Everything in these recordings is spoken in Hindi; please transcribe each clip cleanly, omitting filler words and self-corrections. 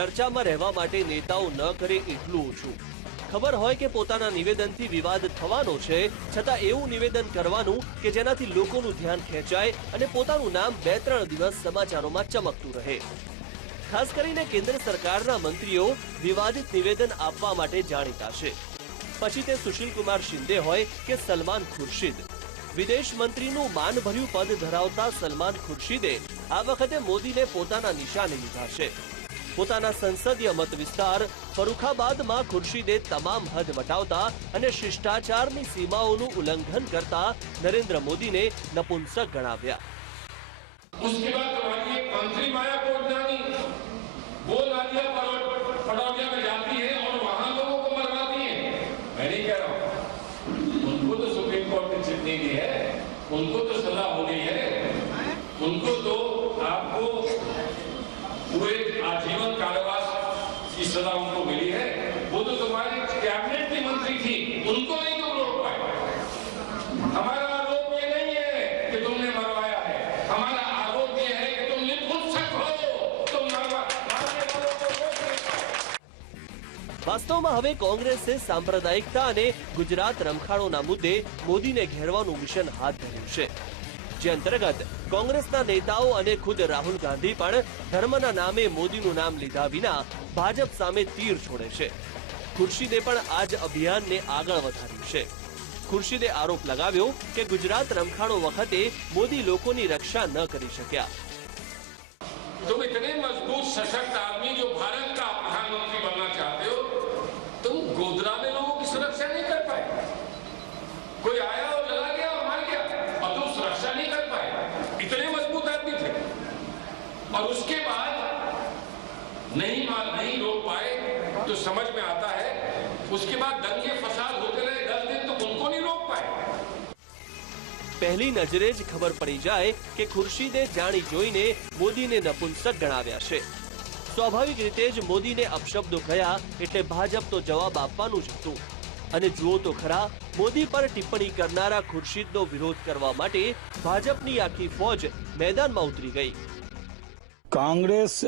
ચર્ચામાં રહેવા માટે નેતાઓ ન કરે એટલું ઓછું. ખબર હોય કે પોતાના નિવેદનથી વિવાદ થવાનો છે, છતાં એવું નિવેદન કરવાનું કે જેનાથી લોકોનું ધ્યાન ખેંચાય અને પોતાનું નામ 2-3 દિવસ સમાચારોમાં ચમકતું રહે. ખાસ કરીને કેન્દ્ર સરકારના મંત્રીઓ વિવાદિત નિવેદન આપવા માટે જાણીતા છે. પછી તે સુશીલ કુમાર શિંદે હોય કે સલમાન ખુરશીદ. વિદેશ મંત્રીનું માનભર્યું પદ ધરાવતા સલમાન ખુરશીદે આ વખતે મોદીને પોતાના નિશાને લીધા છે. પોતાના સંસદીય મત વિસ્તાર ફરુખાબાદમાં ખુરશીદે તમામ હદ વટાવતા અને શિષ્ટાચારની સીમાઓનું ઉલ્લંઘન કરતા નરેન્દ્ર મોદીને નપુંસક ગણાવ્યા. उसके बाद तुम्हारी एक मंत्री माया कोटरानी वो नादिया पटौदिया में जाती है और वहां लोगों को मरवाती है. मैं नहीं कह रहा हूं, उनको तो सुप्रीम कोर्ट ने चिट्ठी दी है, उनको तो सजा हो गई है, उनको तो आपको पूरे आजीवन कारावास की सजा उनको मिली है. वो तो तुम्हारी कैबिनेट की मंत्री थी, उनको नहीं तुम रोक पाए. हमारा आरोप ये नहीं है कि तुमने मरवाया है, हमारा आरोप ये है कि तुम नपुंसक हो, तुम मारने वालों को रोक नहीं पाए. વાસ્તવમાં હવે કોંગ્રેસે સાંપ્રદાયિકતા અને ગુજરાત રમખાણોના મુદ્દે મોદીને ઘેરવાનું મિશન હાથ ધર્યું છે, જે અંતર્ગત કોંગ્રેસના નેતાઓ અને ખુદ રાહુલ ગાંધી પણ ધર્મના નામે મોદીનું નામ લીધા વિના ભાજપ સામે તીર છોડે છે. ખુરશીદે પણ આ જ અભિયાનને આગળ વધાર્યું છે. ખુરશીદે આરોપ લગાવ્યો કે ગુજરાત રમખાણો વખતે મોદી લોકોની રક્ષા ન કરી શક્યા. तुम इतने मजबूत सशक्त आदमी जो भारत का प्रधानमंत्री बनना चाहते हो, तुम गोधरा में लोगों की सुरक्षा नहीं कर पाए. कोई आया और जला गया और मार गया और तुम सुरक्षा नहीं कर पाए. इतने मजबूत आदमी थे और उसके बाद नहीं रोक पाए तो समझ में आता है. उसके बाद दंगे फसाद होते रहे 10 दिन, तो उनको नहीं रोक पाए. પહેલી નજરે જ ખબર પડી જાય કે ખુરશીદે જાણી જોઈને મોદીને નપુંસક ગણાવ્યા છે. સ્વાભાવિક રીતે જ મોદીને અપશબ્દો કહ્યા એટલે ભાજપ તો જવાબ આપવાનું જ હતું. અને જુઓ તો ખરા, મોદી પર ટિપ્પણી કરનારા ખુરશીદનો વિરોધ કરવા માટે ભાજપની આખી ફોજ મેદાનમાં ઉતરી ગઈ. कांग्रेस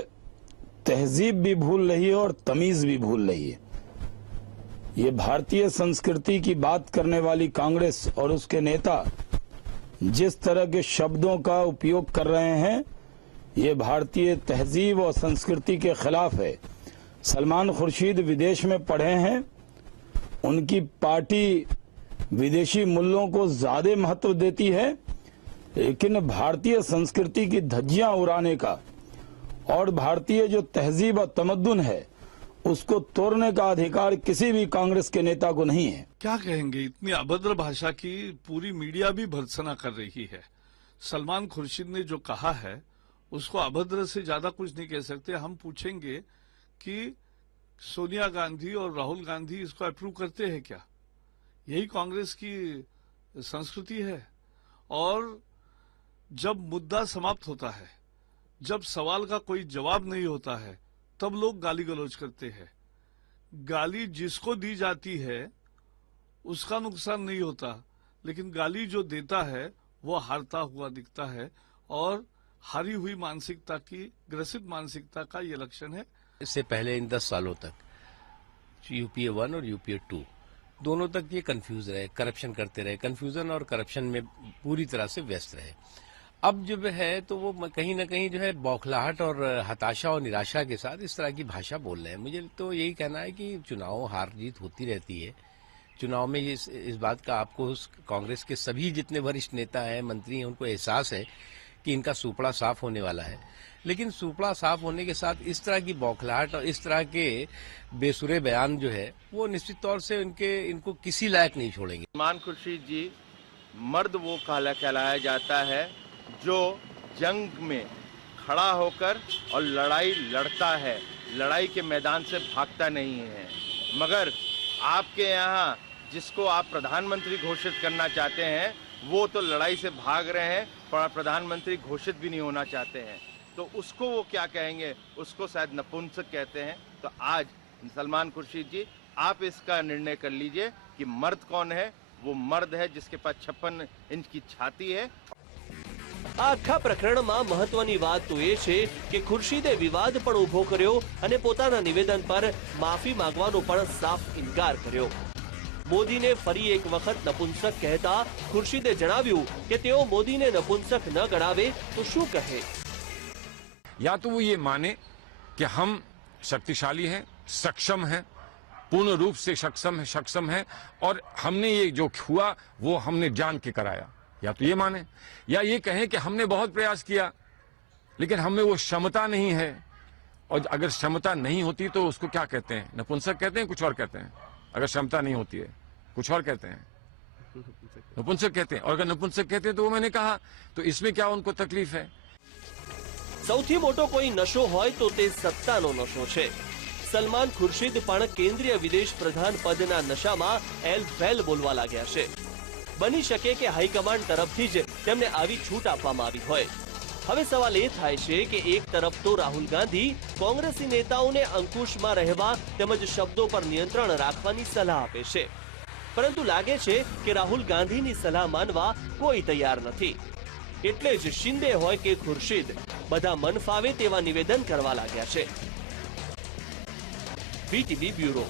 तहजीब भी भूल रही है और तमीज भी भूल रही है. ये भारतीय संस्कृति की बात करने वाली कांग्रेस और उसके नेता जिस तरह के शब्दों का उपयोग कर रहे हैं, ये भारतीय तहजीब और संस्कृति के खिलाफ है. सलमान खुर्शीद विदेश में पढ़े हैं, उनकी पार्टी विदेशी मूल्यों को ज्यादा महत्व देती है, लेकिन भारतीय संस्कृति की धज्जियां उड़ाने का और भारतीय जो तहजीब और तमद्दुन है उसको तोड़ने का अधिकार किसी भी कांग्रेस के नेता को नहीं है. क्या कहेंगे, इतनी अभद्र भाषा की पूरी मीडिया भी भर्त्सना कर रही है. सलमान खुर्शीद ने जो कहा है उसको अभद्र से ज्यादा कुछ नहीं कह सकते. हम पूछेंगे कि सोनिया गांधी और राहुल गांधी इसको अप्रूव करते हैं क्या? यही कांग्रेस की संस्कृति है. और जब मुद्दा समाप्त होता है, जब सवाल का कोई जवाब नहीं होता है, तब लोग गाली गलौज करते हैं. गाली जिसको दी जाती है उसका नुकसान नहीं होता, लेकिन गाली जो देता है वो हारता हुआ दिखता है. और हारी हुई मानसिकता की, ग्रसित मानसिकता का ये लक्षण है. इससे पहले इन 10 सालों तक यूपीए 1 और यूपीए 2 दोनों तक ये कंफ्यूज रहे, करप्शन करते रहे, कंफ्यूजन और करप्शन में पूरी तरह से व्यस्त रहे. अब जब है तो वो कहीं ना कहीं जो है बौखलाहट और हताशा और निराशा के साथ इस तरह की भाषा बोल रहे हैं. मुझे तो यही कहना है कि चुनाव हार जीत होती रहती है. चुनाव में इस बात का आपको कांग्रेस के सभी जितने वरिष्ठ नेता हैं, मंत्री हैं, उनको एहसास है कि इनका सुपड़ा साफ होने वाला है. लेकिन सुपड़ा साफ होने के साथ इस तरह की बौखलाहट और इस तरह के बेसुरे बयान जो है वो निश्चित तौर से इनको किसी लायक नहीं छोड़ेंगे. सलमान खुर्शीद जी मर्द वो कहलाया जाता है जो जंग में खड़ा होकर और लड़ाई लड़ता है, लड़ाई के मैदान से भागता नहीं है. मगर आपके यहाँ जिसको आप प्रधानमंत्री घोषित करना चाहते हैं वो तो लड़ाई से भाग रहे हैं, पर प्रधानमंत्री घोषित भी नहीं होना चाहते हैं. तो उसको वो क्या कहेंगे? उसको शायद नपुंसक कहते हैं. तो आज सलमान खुर्शीद जी आप इसका निर्णय कर लीजिए कि मर्द कौन है. वो मर्द है जिसके पास 56 इंच की छाती है. આ આખા પ્રકરણમાં મહત્વની વાત તો એ છે કે ખુરશીદે વિવાદ પણ ઉભો કર્યો અને પોતાના નિવેદન પર માફી માંગવાનો પણ સાફ ઇનકાર કર્યો. મોદીને ફરી એક વખત નપુંસક કહેતા ખુરશીદે જણાવ્યું કે તેઓ મોદીને નપુંસક ન ગણાવે તો શું કહે. या तो वो ये माने कि हम शक्तिशाली हैं, सक्षम हैं, पूर्ण रूप से सक्षम है और हमने ये जो हुआ वो हमने जान के कराया, या तो ये माने, या ये कहें कि हमने बहुत प्रयास किया लेकिन हमें वो क्षमता नहीं है. और अगर क्षमता नहीं होती तो उसको क्या कहते हैं, नपुंसक कहते हैं, कुछ और कहते हैं. अगर क्षमता नहीं होती है कुछ और कहते हैं, नपुंसक कहते हैं. और अगर नपुंसक कहते हैं तो वो मैंने कहा, तो इसमें क्या उनको तकलीफ है. સૌથી મોટો કોઈ નશો હોય તો તે સત્તાનો નશો છે. સલમાન ખુરશીદ પણ કેન્દ્રીય વિદેશ પ્રધાન પદના નશામાં એલ-ફેલ બોલવા લાગ્યા છે. બની શકે કે હાઈકમાન્ડ તરફથી જ તેમને આવી છૂટ આપવામાં આવી હોય. હવે સવાલ એ થાય છે કે એક તરફ તો રાહુલ ગાંધી કોંગ્રેસી નેતાઓને અંકુશમાં રહેવા તેમજ શબ્દો પર નિયંત્રણ રાખવાની સલાહ આપે છે, પરંતુ લાગે છે કે રાહુલ ગાંધીની સલાહ માનવા કોઈ તૈયાર નથી. એટલે જ શિંદે હોય કે ખુરશીદ બધા મન ફાવે તેવા નિવેદન કરવા લાગ્યા છે. VTV bureau.